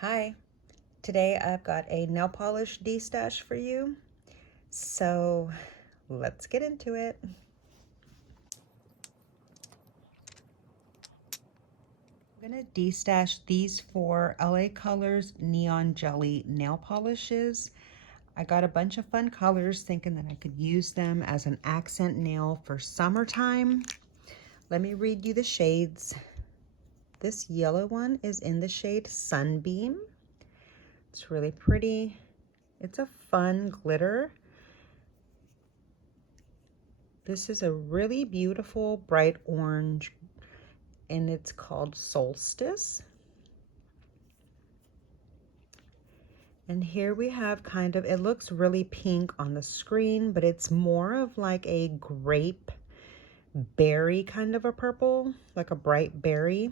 Hi, today I've got a nail polish destash for you. So let's get into it. I'm gonna destash these 4 LA Colors Neon Jelly nail polishes. I got a bunch of fun colors thinking that I could use them as an accent nail for summertime. Let me read you the shades. This yellow one is in the shade Sunbeam. It's really pretty. It's a fun glitter. This is a really beautiful bright orange and it's called Solstice. And here we have kind of, it looks really pink on the screen, but it's more of like a grape berry kind of a purple, like a bright berry.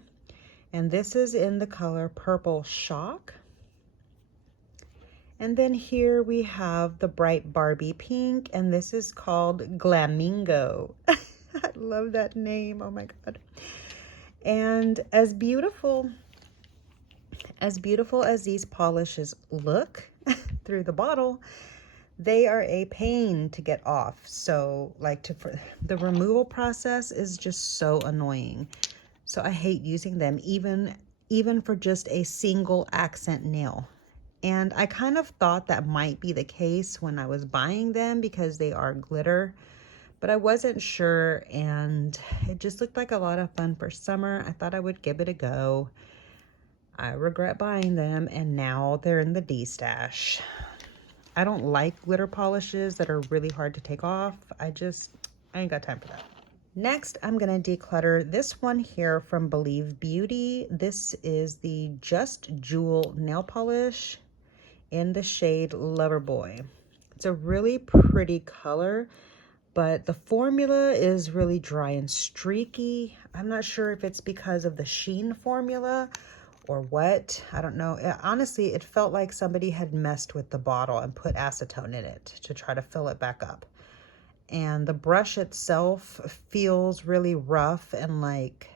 And this is in the color Purple Shock. And then here we have the bright Barbie pink, and this is called Glamingo. I love that name, oh my God. And as beautiful as these polishes look through the bottle, they are a pain to get off. So the removal process is just so annoying. So I hate using them even for just a single accent nail. And I kind of thought that might be the case when I was buying them because they are glitter, but I wasn't sure, and it just looked like a lot of fun for summer. I thought I would give it a go. I regret buying them, and now they're in the destash. I don't like glitter polishes that are really hard to take off. I ain't got time for that. Next, I'm gonna declutter this one here from Believe Beauty. This is the Just Jewel nail polish in the shade Loverboy. It's a really pretty color, but the formula is really dry and streaky. I'm not sure if it's because of the sheen formula or what. I don't know. Honestly, it felt like somebody had messed with the bottle and put acetone in it to try to fill it back up. And the brush itself feels really rough and like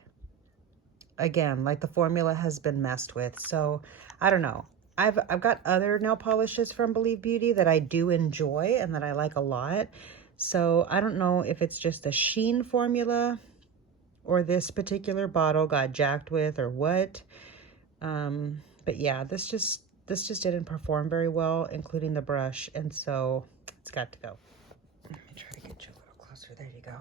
the formula has been messed with. So I don't know. I've got other nail polishes from Believe Beauty that I do enjoy and that I like a lot. So I don't know if it's just a sheen formula or this particular bottle got jacked with or what. But yeah, this just didn't perform very well, including the brush, and so it's got to go. Let me try to get you a little closer. There you go.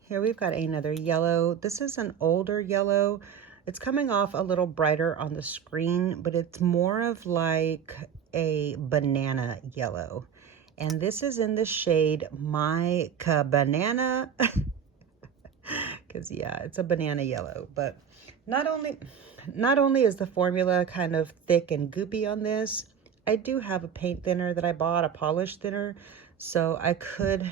Here we've got another yellow. This is an older yellow. It's coming off a little brighter on the screen, but it's more of like a banana yellow. And this is in the shade Mica Banana. Because yeah, it's a banana yellow. But not only is the formula kind of thick and goopy on this, I do have a paint thinner that I bought, a polish thinner, so I could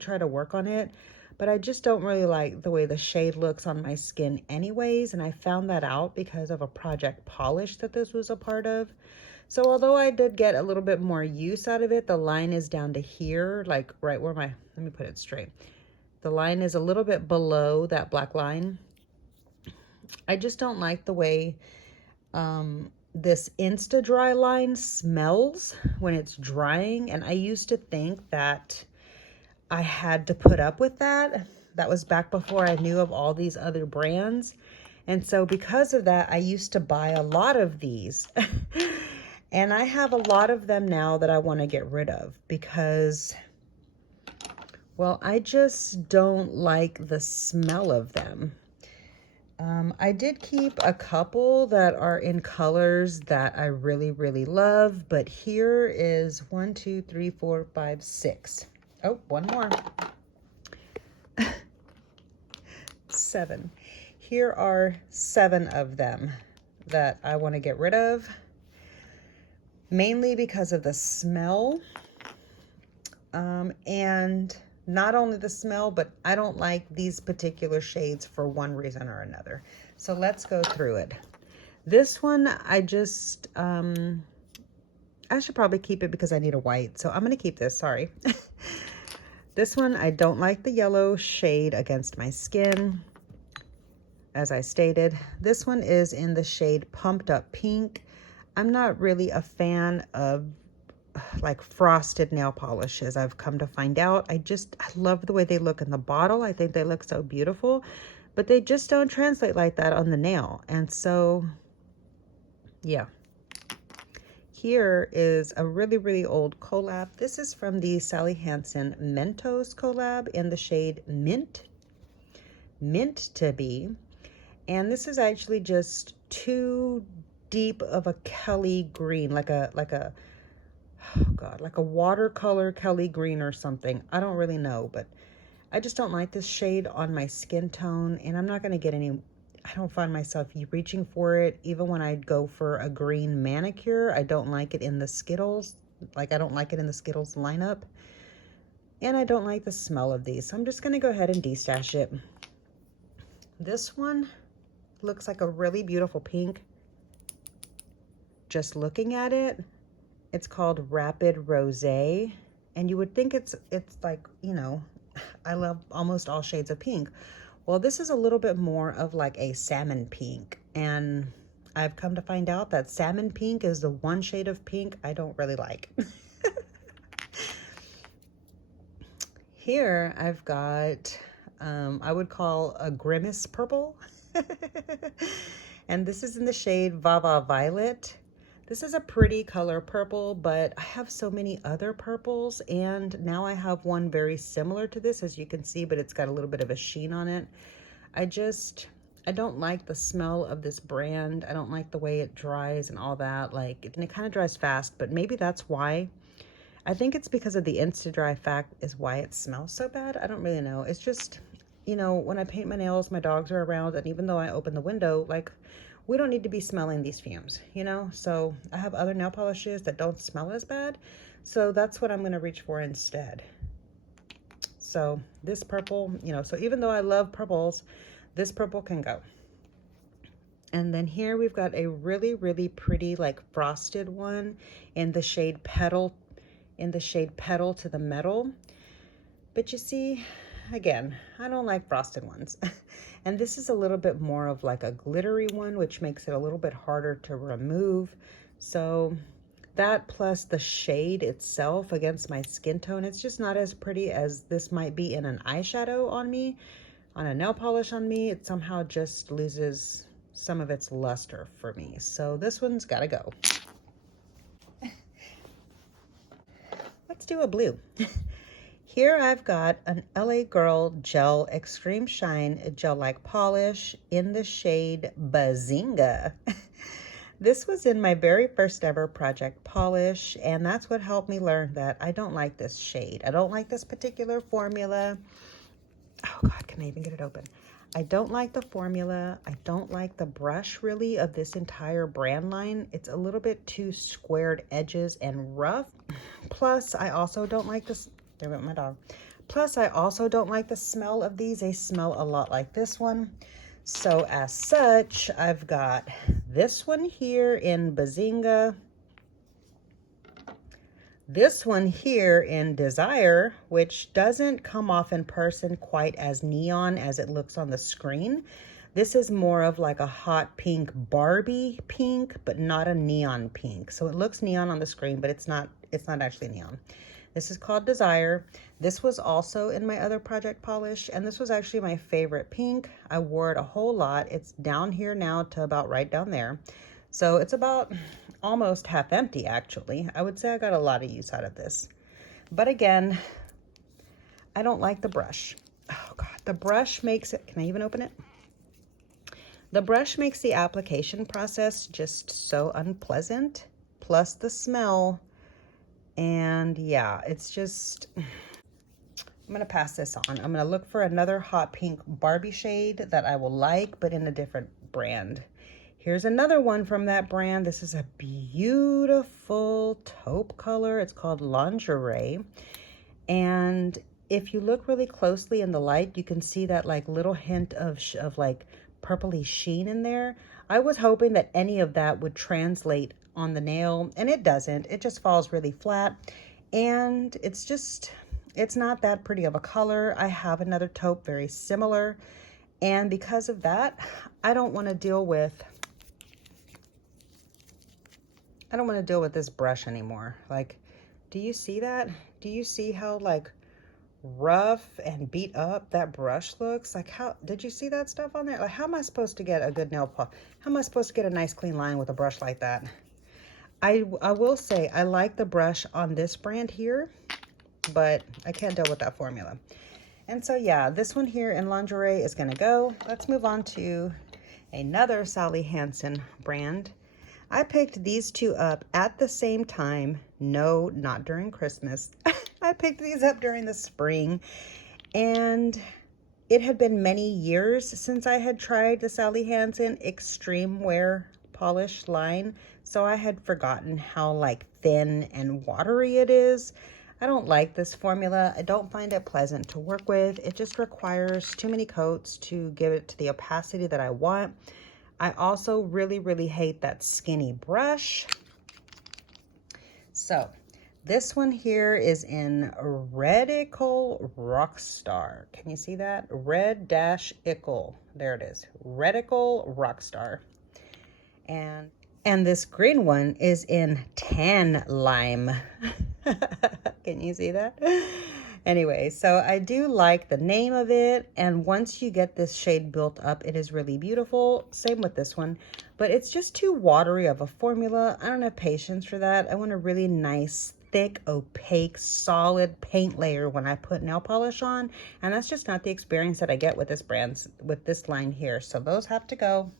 try to work on it, but I just don't really like the way the shade looks on my skin anyways, and I found that out because of a project polish that this was a part of. So although I did get a little bit more use out of it, the line is down to here, like right where let me put it straight. The line is a little bit below that black line. I just don't like the way this Insta Dry line smells when it's drying, and I used to think that I had to put up with that. That was back before I knew of all these other brands. And so because of that, I used to buy a lot of these. And I have a lot of them now that I want to get rid of because, well, I just don't like the smell of them. I did keep a couple that are in colors that I really, really love, but here is 1, 2, 3, 4, 5, 6. Oh, one more. 7. Here are 7 of them that I want to get rid of, mainly because of the smell. And not only the smell, but I don't like these particular shades for one reason or another. So let's go through it. This one, I should probably keep it because I need a white. So I'm going to keep this, sorry. This one, I don't like the yellow shade against my skin. as I stated. This one is in the shade Pumped Up Pink. I'm not really a fan of like frosted nail polishes, I've come to find out. I love the way they look in the bottle. I think they look so beautiful, but they just don't translate like that on the nail. And so, yeah. Here is a really, really old collab. This is from the Sally Hansen Mentos collab in the shade Mint to Be. And this is actually just too deep of a Kelly green, like a oh God, like a watercolor Kelly green or something. I don't really know, but I just don't like this shade on my skin tone, and I'm not going to get any, I don't find myself reaching for it. Even when I go for a green manicure, I don't like it in the Skittles. Like, I don't like it in the Skittles lineup. And I don't like the smell of these. So I'm just going to go ahead and destash it. This one looks like a really beautiful pink. Just looking at it, it's called Rapid Rosé. And you would think it's like, you know, I love almost all shades of pink. Well, this is a little bit more of like a salmon pink, and I've come to find out that salmon pink is the one shade of pink I don't really like. Here I've got, I would call a grimace purple, and this is in the shade Vava Violet. This is a pretty color purple, but I have so many other purples, and now I have one very similar to this, as you can see, but it's got a little bit of a sheen on it. I don't like the smell of this brand. I don't like the way it dries and all that. Like, and it kind of dries fast, but maybe that's why. I think it's because of the Insta-Dry fact is why it smells so bad. I don't really know. It's just, you know, when I paint my nails, my dogs are around, and even though I open the window, like, we don't need to be smelling these fumes, you know? So I have other nail polishes that don't smell as bad. So that's what I'm going to reach for instead. So this purple, you know, so even though I love purples, this purple can go. And then here we've got a really, really pretty, like, frosted one in the shade Petal to the Metal. But you see, again, I don't like frosted ones. And this is a little bit more of like a glittery one, which makes it a little bit harder to remove. So that plus the shade itself against my skin tone, it's just not as pretty as this might be in an eyeshadow on me. On a nail polish on me, it somehow just loses some of its luster for me. So this one's gotta go. Let's do a blue. Here I've got an LA Girl Gel Extreme Shine Gel-like polish in the shade Bazinga. This was in my very first ever project polish, and that's what helped me learn that I don't like this shade. I don't like this particular formula. Oh God, can I even get it open? I don't like the formula. I don't like the brush really of this entire brand line. It's a little bit too squared edges and rough. Plus, I also don't like this. There went my dog. Plus, I also don't like the smell of these. They smell a lot like this one. So as such, I've got this one here in Bazinga. This one here in Desire, which doesn't come off in person quite as neon as it looks on the screen. This is more of like a hot pink Barbie pink, but not a neon pink. So it looks neon on the screen, but it's not actually neon. This is called Desire. This was also in my other project polish, and this was actually my favorite pink. I wore it a whole lot. It's down here now to about right down there. So it's about almost half empty, actually. I would say I got a lot of use out of this. But again, I don't like the brush. Oh God, the brush makes it, can I even open it? The brush makes the application process just so unpleasant, plus the smell. And yeah, it's just, I'm gonna pass this on. I'm gonna look for another hot pink Barbie shade that I will like, but in a different brand. Here's another one from that brand. This is a beautiful taupe color. It's called Lingerie. And if you look really closely in the light, you can see that like little hint of like purpley sheen in there. I was hoping that any of that would translate on the nail, and it doesn't. It just falls really flat, and it's not that pretty of a color. I have another taupe very similar, And because of that, I don't want to deal with this brush anymore. Like, do you see that? Do you see how like rough and beat up that brush looks? Like, how did you see that stuff on there? Like, how am I supposed to get a good nail polish? How am I supposed to get a nice clean line with a brush like that? I will say I like the brush on this brand here, but I can't deal with that formula. And so yeah, this one here in Lingerie is gonna go. Let's move on to another Sally Hansen brand. I picked these two up at the same time. No, not during Christmas. I picked these up during the spring, and it had been many years since I had tried the Sally Hansen Extreme Wear Polish line, so I had forgotten how like thin and watery it is. I don't like this formula. I don't find it pleasant to work with. It just requires too many coats to give it to the opacity that I want. I also really hate that skinny brush. So this one here is in Reticle Rockstar. Can you see that? Red-Icle. There it is. Reticle Rockstar. And this green one is in Tan Lime. Can you see that? Anyway, so I do like the name of it, and once you get this shade built up, it is really beautiful. Same with this one, but it's just too watery of a formula. I don't have patience for that. I want a really nice, thick, opaque, solid paint layer when I put nail polish on, and that's just not the experience that I get with this line here. So those have to go.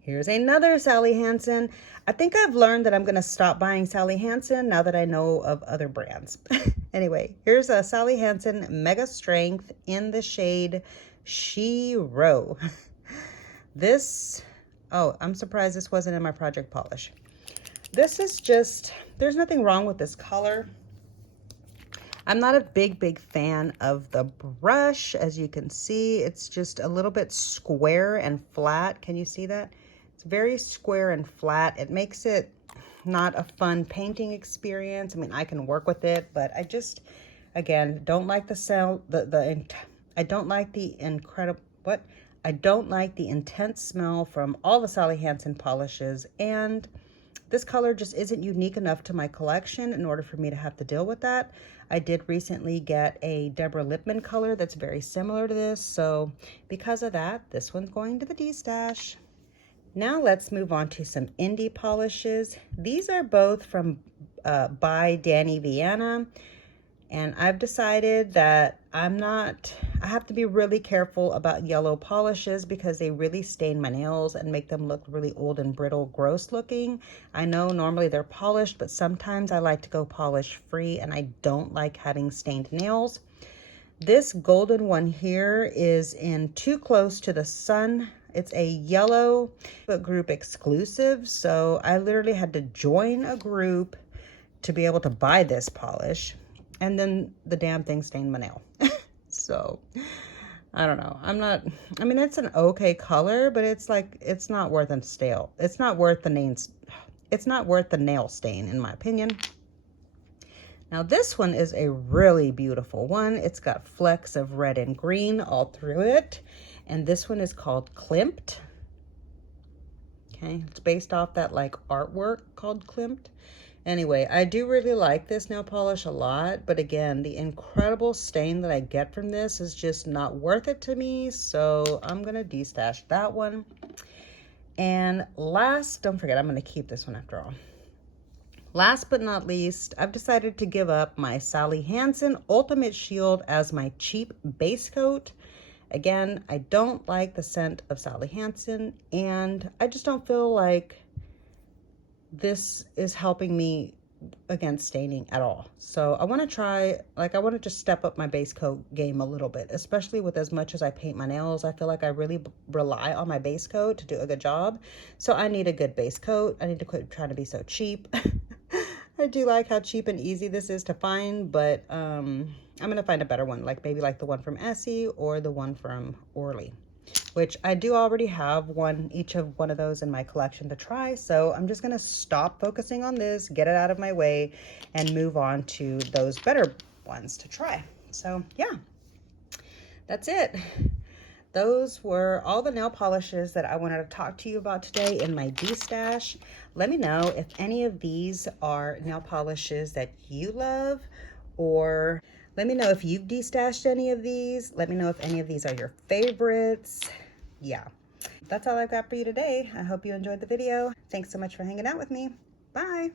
Here's another Sally Hansen. I think I've learned that I'm going to stop buying Sally Hansen now that I know of other brands. Anyway, here's a Sally Hansen Mega Strength in the shade Shiro. This, oh, I'm surprised this wasn't in my project polish. This is just, there's nothing wrong with this color. I'm not a big fan of the brush. As you can see, it's just a little bit square and flat. Can you see that? It's very square and flat. It makes it not a fun painting experience. I mean, I can work with it, but I just, again, don't like the sound, I don't like the I don't like the intense smell from all the Sally Hansen polishes, and this color just isn't unique enough to my collection in order for me to have to deal with that. I did recently get a Deborah Lippmann color that's very similar to this, so because of that, this one's going to the D-stash. Now let's move on to some indie polishes. These are both from by Danny Vienna, and I've decided that I have to be really careful about yellow polishes because they really stain my nails and make them look really old and brittle, gross looking. I know normally they're polished, but sometimes I like to go polish free, and I don't like having stained nails. This golden one here is in Too Close to the Sun. It's a yellow book group exclusive, so I literally had to join a group to be able to buy this polish, and then the damn thing stained my nail. So I don't know. I mean, it's an okay color, but it's like, it's not worth a stale. It's not worth the nail stain, in my opinion. Now this one is a really beautiful one. It's got flecks of red and green all through it. And this one is called Clint. Okay, it's based off that like artwork called Clint. Anyway, I do really like this nail polish a lot, but again, the incredible stain that I get from this is just not worth it to me, so I'm gonna de-stash that one. And last, don't forget, I'm gonna keep this one after all. Last but not least, I've decided to give up my Sally Hansen Ultimate Shield as my cheap base coat. Again, I don't like the scent of Sally Hansen, and I just don't feel like this is helping me against staining at all. So I want to try, like, I want to just step up my base coat game a little bit, especially with as much as I paint my nails. I feel like I really rely on my base coat to do a good job. So I need a good base coat. I need to quit trying to be so cheap. I do like how cheap and easy this is to find, but I'm going to find a better one, like maybe like the one from Essie or the one from Orly, which I do already have each of one of those in my collection to try. So I'm just going to stop focusing on this, get it out of my way, and move on to those better ones to try. So yeah, that's it. those were all the nail polishes that I wanted to talk to you about today in my Destash. Let me know if any of these are nail polishes that you love, or let me know if you've destashed any of these. Let me know if any of these are your favorites. Yeah, that's all I've got for you today. I hope you enjoyed the video. Thanks so much for hanging out with me. Bye.